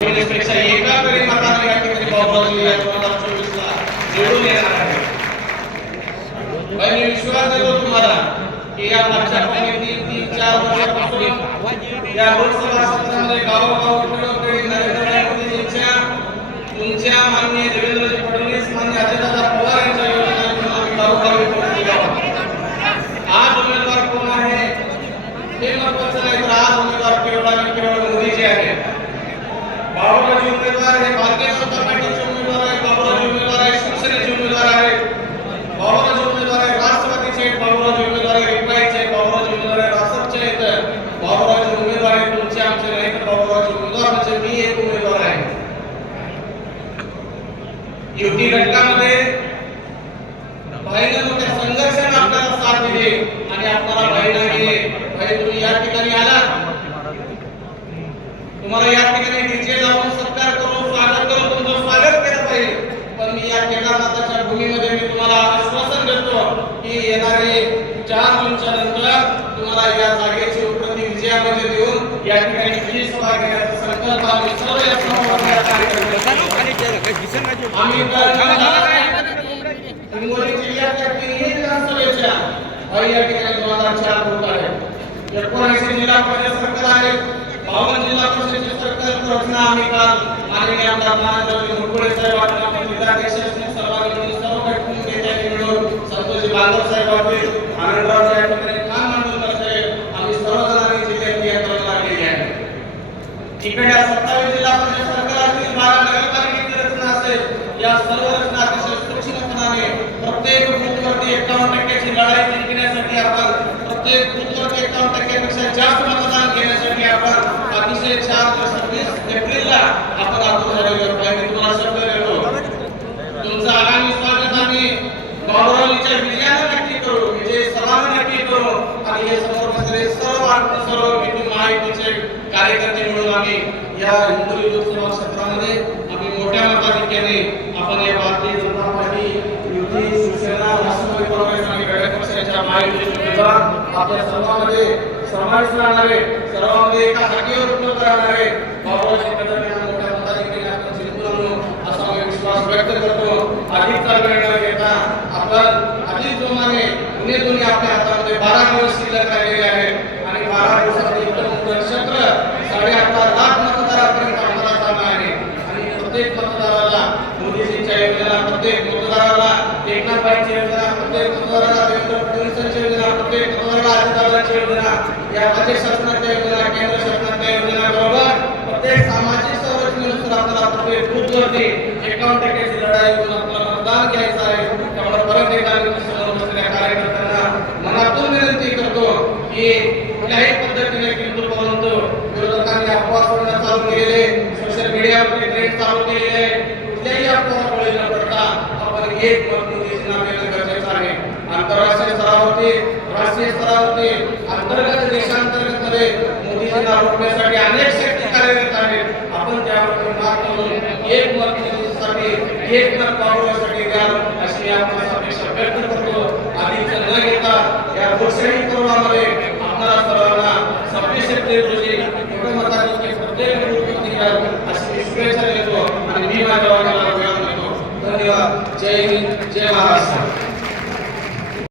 पेक्षा एका मताने या ठिकाणी बाबूराव या तुम्हाला की या मागच्या पावणे तीन तीन चार वर्षापासून या लोकसभा सत्रामध्ये गावोगाव खेळोखेळी नरेंद्रभाई मोदीजींच्या तुमच्या माननीय देवेंद्रजी फडणवीस मान्य अजितदादा पवार यांच्या योजनांतून आम्ही गावोगावी पोहोचलेलो आहोत आज उमेदवार कोण आहे हे महत्वाचं नाही तर आज उमेदवार केवळ बाबूराजी उमेदवार हे भारतीय जनता उमेदवार आहे तुमचे आमचे नाही तर बाबूराजी उमेदवार म्हणजे मी एक उमेदवार आहे युती घटकामध्ये भाईनं मोठ्या संघर्षाने आपल्याला साथ दिली आणि नाही भाई तुम्ही या ठिकाणी आलात तुम्हाला या ठिकाणी डीजे लावून सत्कार करून स्वागत करून तुमचं स्वागत केलं पाहिजे पण मी या केदारनाथाच्या भूमीमध्ये मी तुम्हाला आश्वासन देतो की येणारे चार जूनच्या नंतर तुम्हाला या जागेची उपलब्धी विजयामध्ये देऊन या ठिकाणी ही सभा घेण्याचा संकल्प आम्ही सर्व या आम्ही हिंगोली जिल्ह्यातल्या तिन्ही विधानसभेच्या या ठिकाणी दोन चार बूथ आहेत एकोणऐंशी जिल्हा परिषद सर्कल आहेत बावन्न ठिकाणी खान मांडवकर साहेब आम्ही सर्वजणांनी जिल्ह्यातली यात्रा काढलेली आहे इकडे सत्तावीस जिल्हा परिषद सरकार बारा नगरपालिकेची रचना असेल या सर्व रचना अतिशय सूक्ष्मपणाने प्रत्येक बूथवरती एकावन्न टक्क्याची लढाई जिंकण्यासाठी आपण प्रत्येक बूथवरती एकावन्न टक्क्यापेक्षा जास्त सव्वीस एप्रिलला आपण झालेलो तुम्हाला शब्द देतो आगामी स्वागत आम्ही नक्की करू. नक्की करू. आणि हे समोर सर्व सर्व महायुतीचे कार्यकर्ते मिळून आम्ही या क्षेत्रामध्ये आम्ही मोठ्या मताधिक्याने आपण या भारतीय जनता पार्टी युती शिवसेना राष्ट्रवादी काँग्रेस आणि घटक पक्षाच्या आपल्या सर्वांमध्ये समावेश राहणारे सर्वांमध्ये एका जागेवर उपलब्ध राहणारे बाबुरावजी कदम यांना मोठ्या आपण असा आम्ही विश्वास व्यक्त करतो. अधिकचा वेळ न घेता आपण अधिक जोमाने पुणेतून आपल्या हातामध्ये बारा दिवस शिल्लक राहिलेले आहे. आणि बारा दिवसात एकदम साडे अकरा लाख मतदारापर्यंत आम्हाला जाणं आहे आणि प्रत्येक मतदाराला मोदीजींच्या योजना प्रत्येक मतदाराला एकनाथबाईंची योजना प्रत्येक मतदाराला देवेंद्र फडणवीसांची योजना प्रत्येक मतदाराला अजितदादांची योजना या राज्य शासनाच्या योजना केंद्र शासनाच्या योजना बरोबर? प्रत्येक सामाजिक संरचनेनुसार आपल्याला प्रत्येक बूथवरती एकावन्न टक्क्याची लढाई होऊन आपल्याला मतदान घ्यायचं आहे. त्यामुळे परत एकदा बसलेल्या कार्यकर्त्यांना मनातून विनंती करतो की कुठल्याही पद्धतीने किंतु परंतु विरोधकांनी अपवास सोडणं चालू केलेले मीडियावरती ट्रेंड चालू केलेले कुठल्याही अफवा बळी पडता। आपण एक मत मोदीजींना देणं गरजेचं आहे आंतरराष्ट्रीय स्तरावरती राष्ट्रीय स्तरावरती अंतर्गत देशांतर्गत मध्ये मोदीजींना रोखण्यासाठी अनेक शक्ती कार्यरत आहेत आपण त्यावर मात करून एक मत मोदीजींसाठी एक मत बाबूसाठी द्याल अशी आपल्याला अपेक्षा व्यक्त करतो आधीच न घेता या लोकशाही आणि मी माझ्या धन्यवाद जय हिंद जय महाराष्ट्र